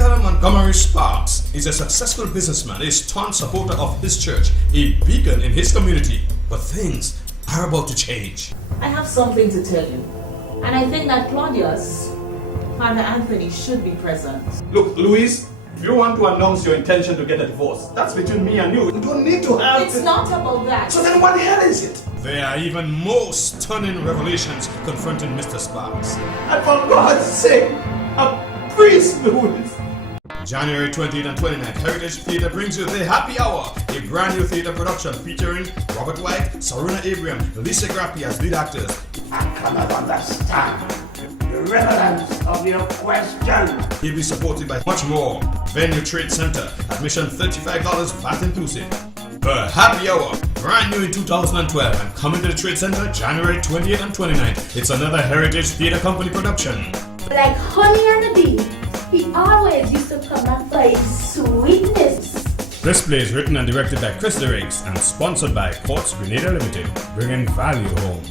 Michael Montgomery Sparks is a successful businessman, a staunch supporter of his church, a beacon in his community. But things are about to change. I have something to tell you. And I think that Claudius, Father Anthony, should be present. Look, Louise, if you want to announce your intention to get a divorce, that's between me and you. You don't need to have... It's not about that. So then what the hell is it? There are even more stunning revelations confronting Mr. Sparks. And for God's sake, a priest, Louise. January 20th and 29th, Heritage Theatre brings you The Happy Hour, a brand new theatre production featuring Robert White, Saruna Abraham, Lisa Grappi as lead actors. I cannot understand the relevance of your question. He'll be supported by much more. Venue Trade Center, admission $35, VAT inclusive. The Happy Hour, brand new in 2012 and coming to the Trade Center January 20th and 29th. It's another Heritage Theatre Company production. Like honey on the bee, he always used to come back for his sweetness. This play is written and directed by Chris Derriggs and sponsored by Ports Grenada Limited, bringing value home.